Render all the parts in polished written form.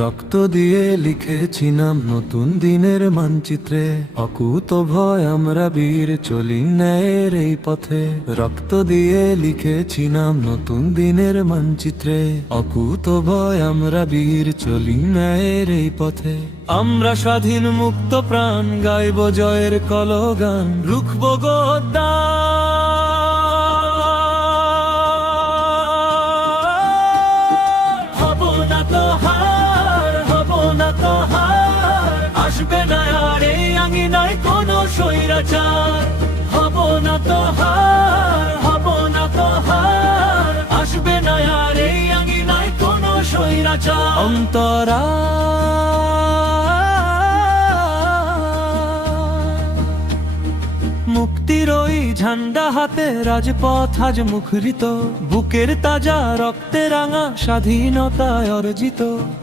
রক্ত দিয়ে লিখেছি নাম নতুন দিনের মানচিত্রে, অকুত ভয় আমরা বীর চলি ন্যায়ের এই পথে। রক্ত দিয়ে লিখেছি নাম নতুন দিনের মানচিত্রে, অকুত ভয় আমরা বীর চলি ন্যায়ের এই পথে। আমরা স্বাধীন মুক্ত প্রাণ গাইব জয়ের কলগান, রুখব গদ্দার। হব না তো হার, হব না তো হার, আসবে না আর এই আঙিনায় কোনো স্বৈরাচার। হব না তো হার, হব না তো হার, আসবে না আর এই আঙিনায় কোনো স্বৈরাচার। অন্তরা মুক্তির ওই ঝান্ডা হাতে, রাজপথ আজ মুখরিত, বুকের তাজা রক্তে রাঙা স্বাধীনতায় অর্জিত।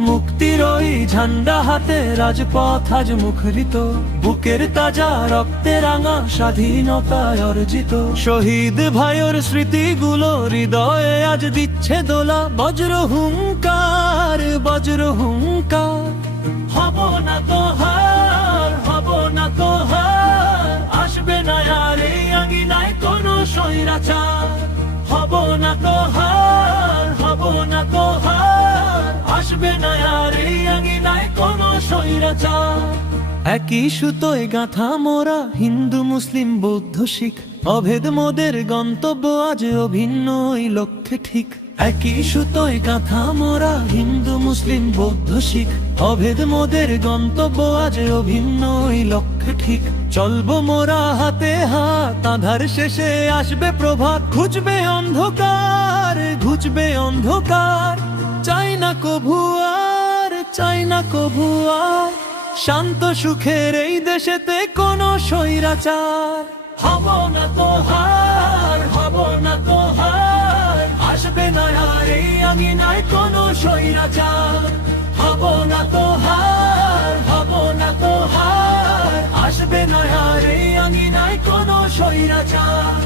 মুক্তির ওই ঝান্ডা হাতে, রাজপথ আজ মুখরিত, বুকের তাজা রক্তে রাঙা স্বাধীনতায় অর্জিত। শহীদ ভাইয়ের স্মৃতিগুলো হৃদয়ে আজ দিচ্ছে দোলা, বজ্র হুঙ্কার, বজ্র হুঙ্কার। হব না তো হার, হব না তো হার, আসবে না আর এই আঙিনায় কোনো স্বৈরাচার। হব না তো হার, হব না তো হার, আসবে না আর এই আঙিনায় কোনো স্বৈরাচার। একই সুতোয় গাঁথা মোরা হিন্দু মুসলিম বৌদ্ধ শিখ, অভেদ মোদের গন্তব্য আজ অভিন্ন ওই লক্ষ্যে ঠিক। একই সুতোয় গাঁথা মোরা হিন্দু মুসলিম বৌদ্ধ শিখ, অভেদ মোদের গন্তব্য আজ অভিন্ন ওই লক্ষ্যে ঠিক। চলবো মোরা হাতে হাত, আধার শেষে আসবে প্রভাত, ঘুচবে অন্ধকার, ঘুচবে অন্ধকার। চাই না কভু আর, চাই না কভু আর, শান্ত সুখের এই দেশেতে কোনো স্বৈরাচার। হব না তো হার, হব না তো হার, আসবে না আর এই আঙিনায় কোনো স্বৈরাচার। হব না তো হার, হব না তো হার, আসবে না আর এই আঙিনায় কোনো স্বৈরাচার।